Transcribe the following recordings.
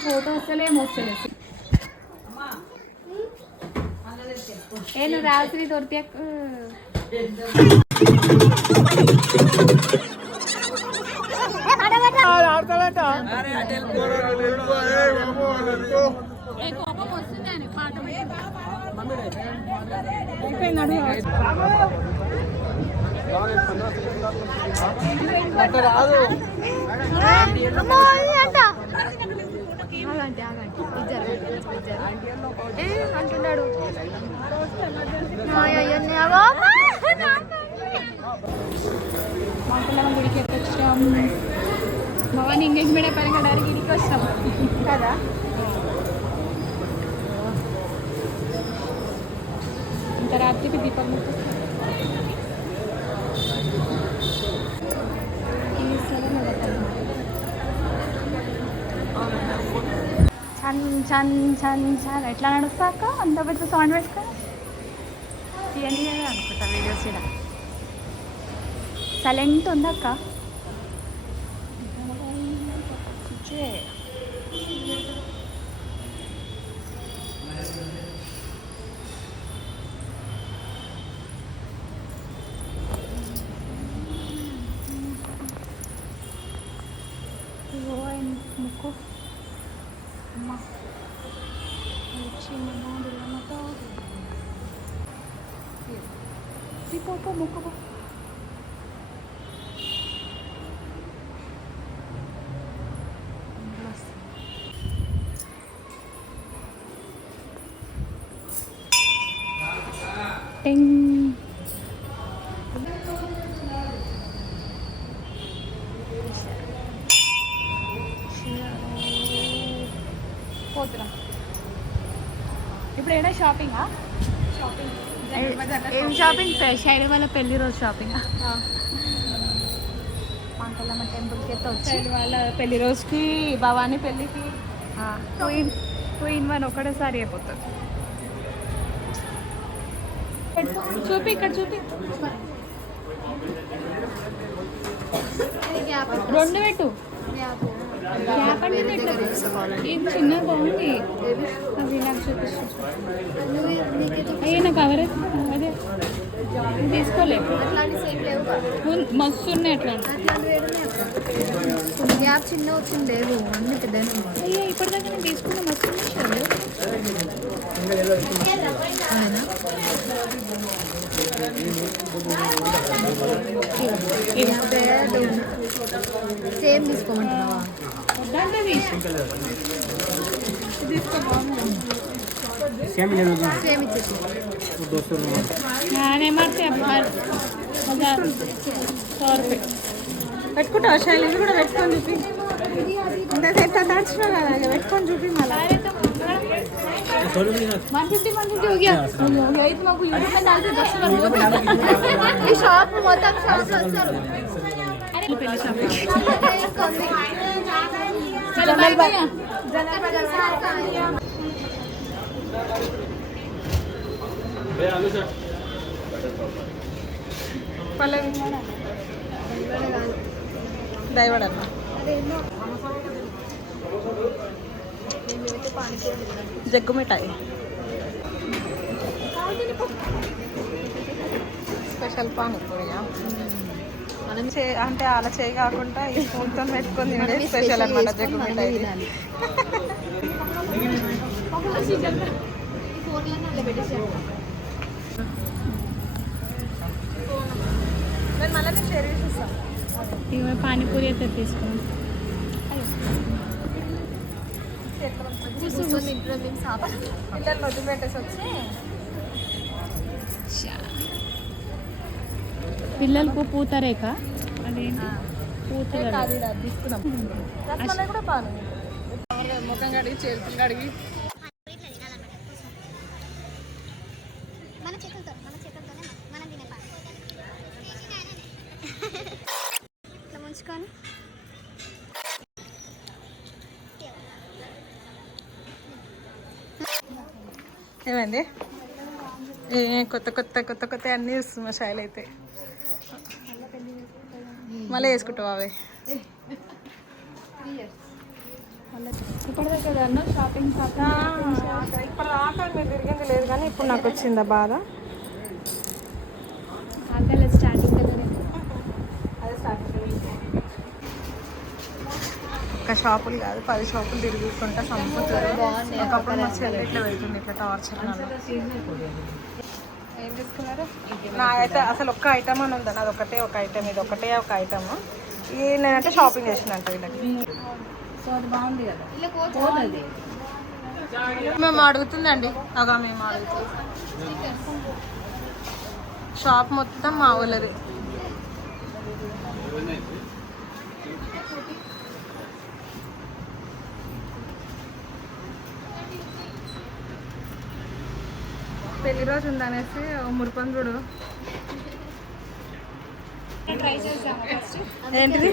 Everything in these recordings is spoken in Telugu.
ఫోటో వస్తలే వస్తలేదు ಏನು ರಾತ್ರಿ ತೋರ್ತಿಯಕ್ಕ రాదు అంటున్నాడు మాకులం గుడికి వచ్చాం భవాని ఎంగేజ్మెంట్ అయిపోయిన డైరెక్ట్ ఇంటికి వస్తాం కదా ఇంకా రాత్రికి దీపం చన్ చన్ చన్ చన్ ఎట్లా నడుస్తాక అంత పెద్ద సౌండ్ పెట్టుకో తీయని అనుకుంటా వీడియోస్ ఇలా సైలెంట్ ఉందక్క ముక్కు అమ్మ వచ్చిందమ్మా పో ముక్కు పో టింగ్ పోతున్నాం ఇప్పుడు ఏడా షాపింగా ఏం షాపింగ్ శైలి వాళ్ళ పెళ్లి రోజు షాపింగ్ పాంకలమ్మ టెంపుల్కి అయితే వచ్చి వాళ్ళ పెళ్లి రోజుకి భవానీ పెళ్ళికి టూ ఇన్ వన్ ఒకటేసారి అయిపోతుంది చూపి ఇక్కడ చూపి రెండు పెట్టు గ్యాప్ అంటే ఇది చిన్న బాగుంది అది నాకు చూపిస్తుంది అయ్యే నాకు కవర్ అదే తీసుకోలేదు మస్తు ఉన్నాయి అట్లా గ్యాప్ చిన్న వచ్చింది లేదు అన్ని పెద్ద అయ్యా ఇప్పటిదాకా నేను తీసుకున్న మస్తు సేమ్ తీసుకోమంటున్నావా సేమ్ ఇచ్చేసి పెట్టుకుంటావా శైలి ఇది కూడా పెట్టుకొని చూపి ఇంత తడిచినా కదా పెట్టుకొని చూపి మళ్ళీ 150 हो गया यही तो आपको यूट्यूब में डाल के 10 बार ये शॉप మొత్తం షాప్ వస్తారు అరే పెళ్లి షాప్ चलो बाय बाय बे आलो सर పల్లవి దైవడన్న అదేనో జగ్గు మిఠాయి స్పెషల్ పానీపూరి మనం అంటే అలా చేయి కాకుండా ఈ స్పూన్తో పెట్టుకొని తినడే స్పెషల్ అన్నమాట జగ్గు మిఠాయి నేను మళ్ళీ షేర్ చేసేస్తాను ఇవి పానీపూరి అయితే తీసుకున్నాం పిల్లలు వద్దు పెట్టేసి వచ్చి పిల్లలకు పూతరేక అదేంటి పూత తీసుకున్నాం కూడా బాగుంది ముఖం కడిగి చేతులు కడిగి ముంచుకొని ఏమైంది కొత్త కొత్త కొత్త కొత్త అన్నీ వస్తుంది మా శైలి అయితే మళ్ళీ వేసుకుంటావు అవి ఇప్పటిదాకా కదా షాపింగ్ ఇప్పుడు దాకా మీరు తిరిగింది లేదు కానీ ఇప్పుడు నాకు వచ్చింది ఆ బాధ. ఆకలి స్టార్టింగ్ కదా ఒక షాపులు కాదు 10 షాపులు తిరుగుతుంటా సంపుతారు. ఒకప్పుడు మా చెల్లి ఇట్లా వెళ్తుంది ఇట్లా టార్చర్. ఏం తీసుకున్నారు? నాకైతే అసలు ఒక్క ఐటమ్ అని ఉందా, నాది ఒకటే ఒక ఐటమ్, ఇది ఒకటే ఒక ఐటమ్. నేనంటే షాపింగ్ చేసినట్టు వీళ్ళకి. సో అది బాగుంది కదా. మేము అడుగుతుందండి అగా మేము అడుగుతుంది. షాప్ మొత్తం మా ఊళ్ళది. పెళ్లి రోజు ఉందనేసి మురిపం చూడు. ఏంటిది?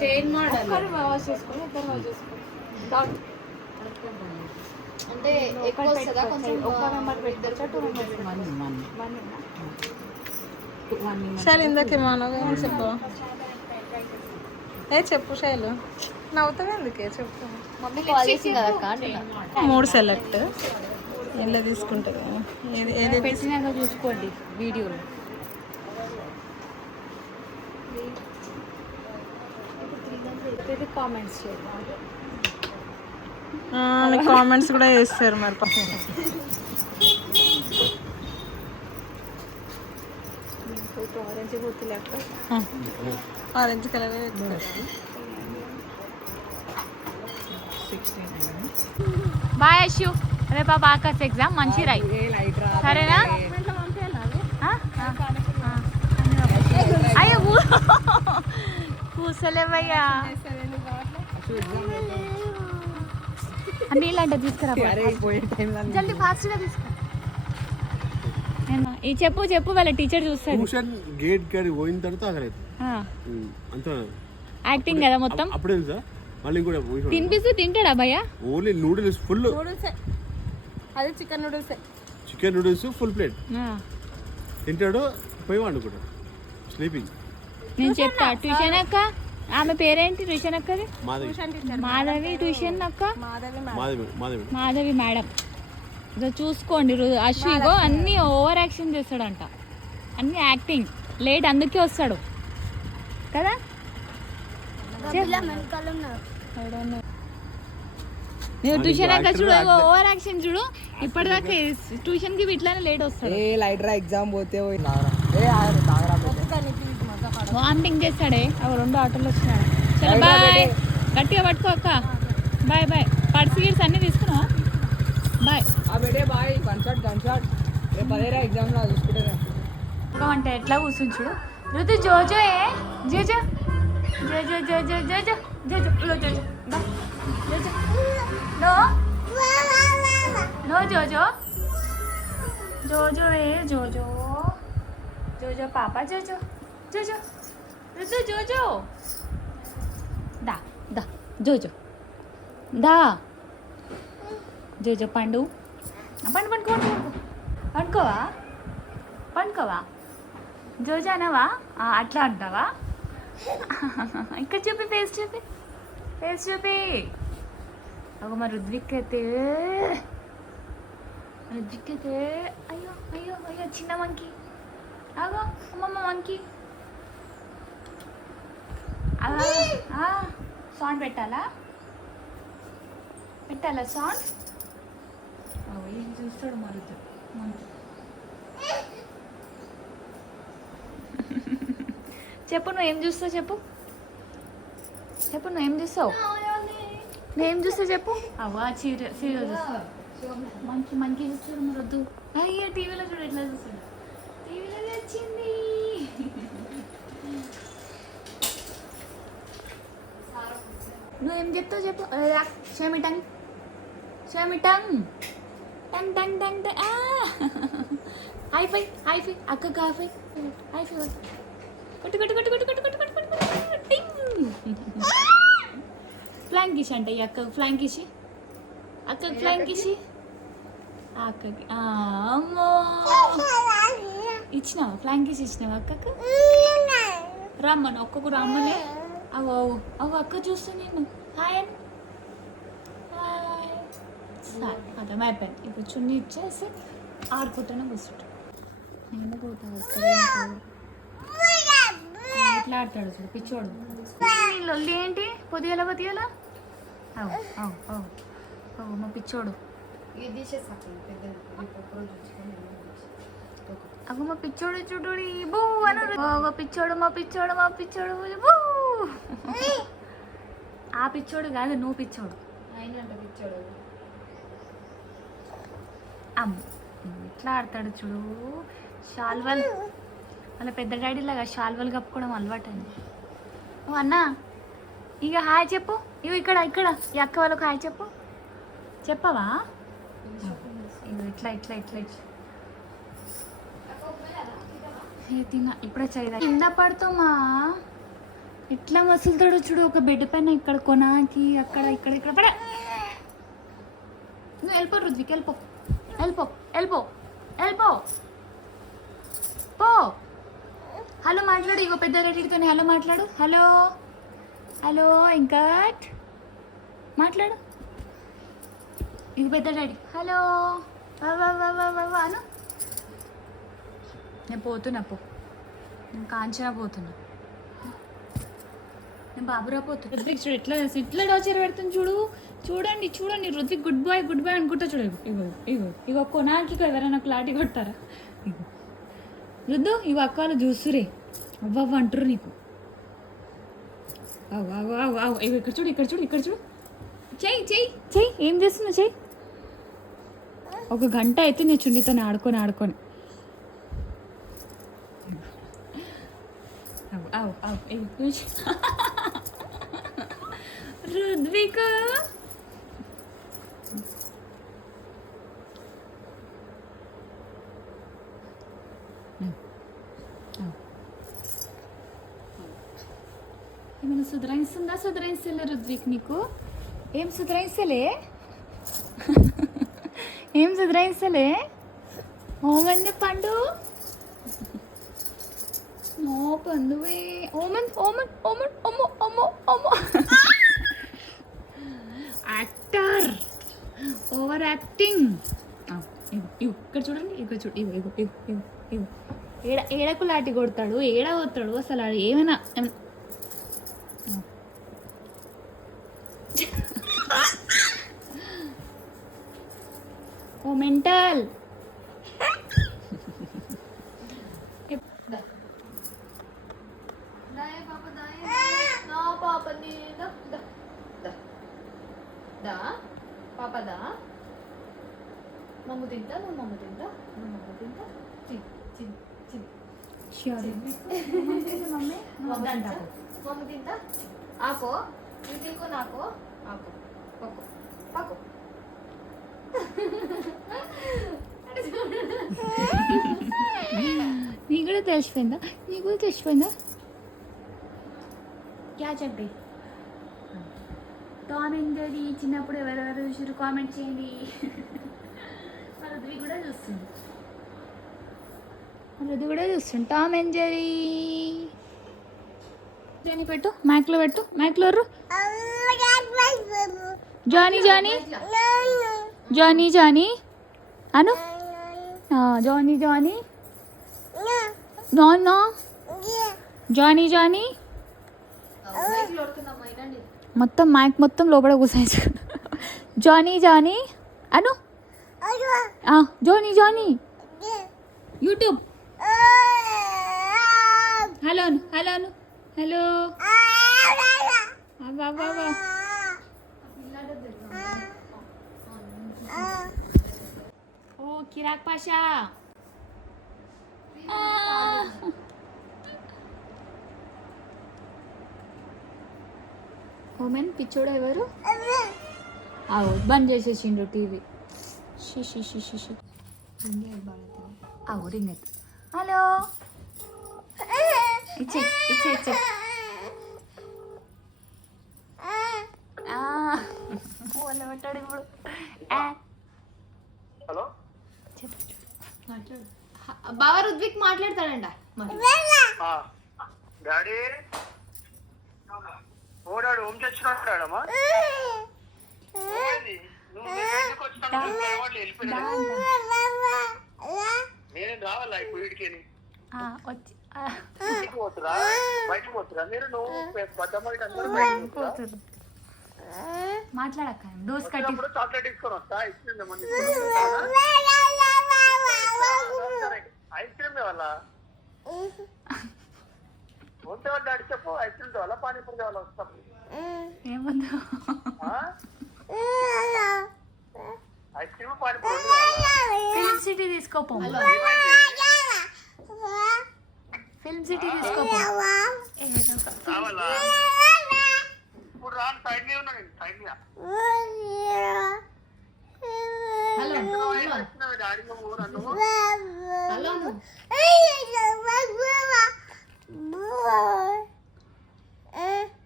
చైన్ మోడల్ వాష్ చేసుకొని వాష్ చేసుకోండి. అంటే ఎక్కువ వస్తుందా కొంచెం? ఒక మెంబర్ పెట్టచ్చా 2 మెంబర్స్? శైలు ఇందాకేమో చెప్పు. చెప్పు శైలు, నవ్వుతావు ఎందుకే చెప్పు. మమ్మీ కాల్ చేసింది కదా అక్క అంటున్నా. 3 సెలెక్ట్ ఎలా తీసుకుంటారు? ఏది పెట్టినాక చూసుకోండి వీడియోలో. కామెంట్స్ చేయండి. కామెంట్స్ కూడా చేస్తారు మరి. ఆరెంజ్ పోతుంది అక్క. Orange colour. బాయ్ అశ్యు, రేపు ఆకాశ్ ఎగ్జామ్ మంచి రాయి సరేనా? అయ్యో కూసలేవయ్యా. నీళ్ళు అంటే తీసుకురా జల్దీ ఫాస్ట్గా తీసుకురా. ఈ చెప్పు చెప్పు వాళ్ళ టీచర్ చూస్తాడు. ట్యూషన్ గేట్ కాడి పోయిన తర్వాత అంత యాక్టింగ్ కదా మొత్తం. అప్పుడే తెలుసా మళ్ళీ కూడా తినిపిస్తూ తింటాడా భయ్య? Only noodles full. అది chicken noodles. Chicken noodles full plate తింటాడు. పోయి వండుకుంటాడు. స్లీపింగ్. నేను చెప్తా. ట్యూషన్ అక్క, ఆమె పేరేంటి? ట్యూషన్ అక్కది మాధవి. ట్యూషన్ అక్క మాధవి మేడం. చూసుకోండి అశ్విగో అన్ని ఓవర్ యాక్షన్ చేస్తాడంట, అన్ని యాక్టింగ్. లేట్ అందుకే వస్తాడు కదా. నువ్వు ట్యూషన్ అక్క చూడు, ఓవర్ యాక్షన్ చూడు. ఇప్పటిదాకా ట్యూషన్ కి ఇట్లానే లేట్ వస్తాడు. ఎగ్జామ్ పోతే వామిటింగ్ చేస్తాడే. అవి 2 ఆటోలు వచ్చినాడు. సరే బాయ్. గట్టిగా పట్టుకో అక్క. Bye bye. పర్స్ గిడ్స్ అన్ని తీసుకున్నావా? బాయ్. అంటే ఎట్లా కూర్చుని చూడు. రుతు జోజో జోజో జోజో జోజో జోజో జోజో జోజో జోజో నో నో జోజో జోజో జోజో జోజో పాపా జోజో జోజో రుతు జోజో దా దా జోజో దా జోజో పండు పండు పండుకో పండుకోవా పండుకోవా జోజో అనవా? అట్లా అంటావా? ఇక్కడ చూపి, ఫేస్ చూపి, ఫేస్ చూపి. ఒక మా రుద్విక్ అయితే అయ్యో అయ్యో అయ్యో చిన్న మంకీ. అగో అమ్మమ్మ మంకీ. సౌండ్ పెట్టాలా? పెట్టాలా సౌండ్? ఏం చూస్తాడు మరుద్దు మంకీ. చెప్పు నువ్వేం చూస్తావు? చెప్పు చెప్పు నువ్వేం చూస్తావు? నువ్వేం చూస్తావు చెప్పు. అవ్వా సీరియల్ చూస్తావు. మంకీ మంకీ చూస్తాడు మరొద్దు. అయ్యో టీవీలో చూడు ఎట్లా చూస్తాడు. టీవీలో వచ్చింది. నువ్వేం చెప్తావు చెప్పు. షమిటంగ్ షమిటంగ్ టంగ్ టంగ్ టంగ్ టంగ్. హైఫై హైఫై అక్కకు హైఫై హైఫై కొట్టు కొట్టు కొట్టు కొట్టు కొట్టు కొట్టు కొట్టు కొట్టు టింగ్. ఫ్లాంకిష్ అంటే ఈ అక్కకు ఫ్లాంకిష్. అక్కకు ఫ్లాంకిష్. అక్కకి అమ్మో ఇచ్చినావా? ఫ్లాంకిష్ ఇచ్చినావా అక్కకు? రమ్మను ఒక్కొక్క రమ్మనే. అవు అవు అవు అక్క చూస్తే నేను హాయ్ అని హాయ్ అర్థం అయిపోయింది. ఇప్పుడు చున్నీ ఇచ్చేసి ఆడుకుంటూనే కూర్చుంటా. నేను పోతాను ఇట్లా ఆడతాడు చూడు పిచ్చోడు. లొల్లి ఏంటి పొదిగల పొదిగల అవు అవు అవు అవు మా పిచ్చోడు. ఇది తీసేసాక పెద్దది అగో మా పిచ్చోడు చూడు బూ అని మా పిచ్చోడు మా పిచ్చోడు మా పిచ్చోడు బూ. ఆ పిచ్చోడు కాదు నువ్వు పిచ్చోడు. అయినంట పిచ్చాడు. అమ్మ ఇట్లా ఆడతాడు చూడు. షాల్వల్ వాళ్ళ పెద్ద డాడీ లాగా షాల్వల్ కప్పుకోవడం అలవాటు అండి. ఓ అన్న ఇక హాయ్ చెప్పు. ఇవి ఇక్కడ ఇక్కడ ఈ అక్క వాళ్ళకి హాయ్ చెప్పు. చెప్పవా ఇవి ఇట్లా ఇట్లా ఇట్లా ఇట్లా తిన్నా ఇప్పుడే చదివా. కింద పడుతామా ఇట్లా మసులుతాడు చూడు. ఒక బెడ్ పైన ఇక్కడ కొనాకి అక్కడ ఇక్కడ ఇక్కడ పడ. నువ్వు వెళ్ళిపో రుద్వికి వెళ్ళిపో వెళ్ళిపో వెళ్ళిపో వెళ్ళిపో పో. హలో మాట్లాడు. ఇగో పెద్ద రెడ్డితో హలో మాట్లాడు. హలో హలో ఇంకా మాట్లాడు. ఇగో పెద్ద డాడీ హలో అను. నేను పోతున్నా పో. నేను కాంచనా పోతున్నా. నేను బాబురా పోతున్నా. రుద్విక్ చూడు ఎట్లా ఇట్లా డాచర్ పెడుతుంది చూడు. చూడండి చూడండి రుద్విక్ గుడ్ బాయ్ అనుకుంటా చూడు. ఇగో ఇగో ఇగో కొనాకి ఎవరైనా క్లారిటీ కొట్టారా. ఇగో రుద్దు ఇవి అక్కలు చూస్తురే అవ్వవ్వ అంటారు నీకు. అవు అవు అవు అవు ఇవి ఇక్కడ చూడు ఇక్కడ చూడు ఇక్కడ చూడు. చెయ్యి చెయ్యి చెయ్యి ఏం చేస్తున్నావు చెయ్యి. ఒక గంట అయితే నేను చుండితో ఆడుకొని ఆడుకొని అవు అవు అవు రుద్విక ఏమైనా సుధరాయిస్తలే రుద్విక్ నీకు. ఏం సుధరాయిస్తలే ఏం సుధరాయిస్తలే. ఓమంది పండు నో పండువే ఓమన్ ఓమన్ ఓమన్ అమ్మో అమ్మో అమ్మో. Actor over acting. ఇక్కడ చూడండి ఇక్కడ చూడు. ఇగో ఇగో ఇగో ఇగో ఇగో ఏడకు లాంటి కొడతాడు. ఏడ పోతాడు అసలు ఏమైనా. ఓ మెంటల్. పాపదా మమ్మ తింటా నువ్వు మమ్మ తింటా నువ్వు మమ్మ తింటా మమ్మ తింటా ఆకో నువ్వు తినుకో నాకో ఆకో పక్కు పక్కు. నీకు కూడా తెలిసిపోయిందా నీకు కూడా తెలిసిపోయిందా. క్యా చెప్పి టామ్ అండ్ జెర్రీ చిన్నప్పుడు ఎవరెవరు చూసారు కామెంట్ చేయండి. రుద్వి కూడా చూస్తుంది. రుద్వి కూడా చూస్తుంది టామ్ అండ్ జెర్రీ. జానీ పెట్టు మైక్లో పెట్టు మైక్లో జానీ జానీ జానీ జానీ అను. Johnny Johnny no no Johnny Johnny. మొత్తం మైక్ మొత్తం లోపల కూర్చోవచ్చు. జానీ జానీ అను. జానీ జానీ యూట్యూబ్ హలో అను హలో అను హలో. ఓ కిరాక్ పాషా. ఓమెన్ పిచ్చోడు ఎవరు బంద్ చేసేసిండు టీవీ. షిషి షిషి షి రింగ్ అయితే. హలో ఇచ్చే ఇచ్చే ఇచ్చే. ఉంటాడు ఇప్పుడు. హలో మాట్లాడు బావా రుద్విక్ మాట్లాడతాడంట. డాడీ ఓడాడు ఓం చచ్చినాడమ్మా నువ్వు ఎందుకు వచ్చినావు వెళ్ళిపోయినా నేను రావాలా ఇప్పుడు వీడికి ఆ, వచ్చి ఇంటికి పోతురా బయటకు పోతురా మీరు నువ్వు పెద్దమ్మాయి అందరూ బయటకు పోతురా పోతురు. మాట్లాడక్క డోస్ కట్టి వచ్చినప్పుడు చాక్లెట్ తీసుకొని వస్తా ఐస్ క్రీమ్ ఐస్ క్రీమ్ వాళ్ళ ఉంటే వాళ్ళు డాడీ చెప్పు ఐస్ క్రీమ్ తేవాలా పానీపూరి తేవాలా వస్తాం ఏముందో ice cream panipuri film city తీసుకోపో ఫిల్మ్ సిటీ తీసుకోపో రావాలా ఇప్పుడు రాను సైడ్ మీద ఉన్నా నేను సైడ్ మీద హలో డాడీ నువ్వు నన్ను హలో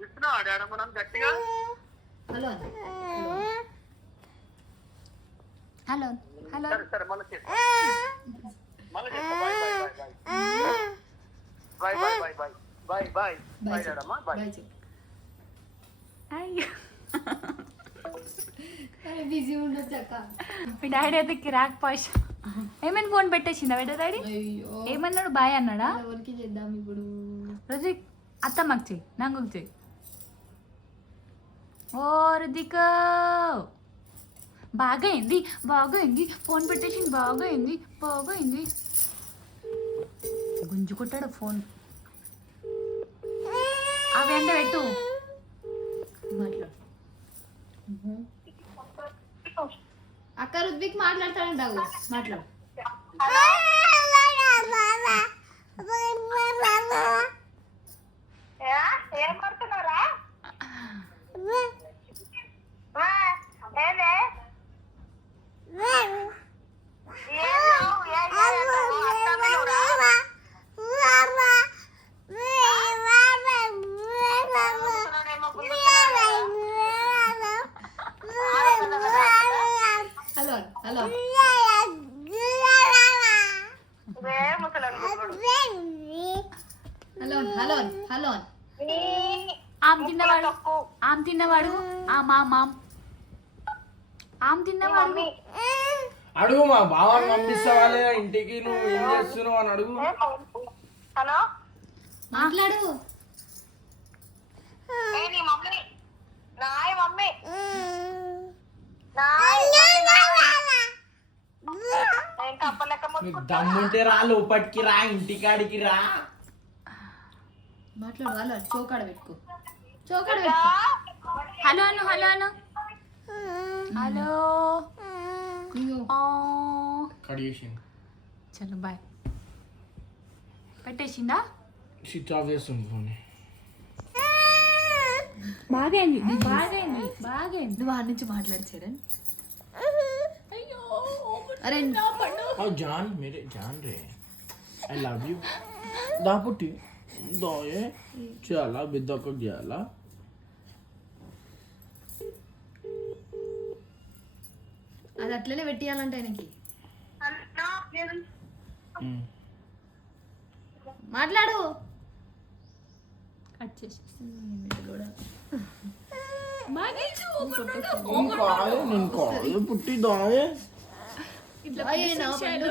ఇస్తున్నావా డాడీ మనం గట్టిగా హలో హలో హలో సరే సరే మళ్ళీ చేస్తా మళ్ళీ చేస్తా bye bye bye bye bye bye bye bye డాడమ్మా బాయ్ బాయ్ చెప్పు అయ్యో బిజీ ఉండొచ్చు అక్క. మీ డాడీ అయితే కిరాక్ పాష్ ఏమైనా ఫోన్ పెట్టేసిందా బిడ్డ డాడీ అయ్యో ఏమన్నాడు బాయ్ అన్నాడా ఎవరికి చేద్దాం ఇప్పుడు? రుదిక్ అత్తమ్మకి చెయ్యి నాకు చెయ్యి ఓ రుదిక బాగైంది బాగైంది ఫోన్ పెట్టేసింది బాగైంది బాగైంది గుంజుకుంటాడు ఫోన్ అవి అంటే పెట్టు మాట్లాడు. అక్క రుద్విక్ మాట్లాడతాడంటావు మాట్లాడు. ఏం పడుతున్నారా hello hello hello hello hello ఆమె తిన్నవాడు ఆమె తిన్నవాడు ఆ మామ్ ఆమె తిన్నవాడు అడుగు మా బావని పంపిస్తావా లేదా ఇంటికి, నువ్వు ఏం చేస్తున్నావు అని అడుగు. హలో మాట్లాడు. నీ మమ్మీ నాయ మమ్మీ ఇంకా అప్పలెక్క నీకు దమ్ముంటే రా, లోపటికి రా, ఇంటికాడికి రా. మాట్లాడు. హలో చౌకాడ పెట్టుకో. చౌకాడ పెట్టుకో. హలో అను హలో అను హలో ఇయ్యో. కడిగేసింది, చలో బాయ్ పెట్టేసిందా స్విచ్ ఆఫ్ చేస్తుంది ఫోన్. బాగైంది బాగైంది బాగైంది నువ్వు వాడి నుంచి మాట్లాడు చరణ్. అరే జాన్ మేరే జాన్ రే, ఐ లవ్ యూ. దా పుట్టి దాయే చాలా బిద్దక చేయాలా. అది అట్లనే పెట్టియాలంటే ఆయనకి. మాట్లాడు. కట్ చేసి నేను కాదు పుట్టి దాయే. అయ్యే నా పండు.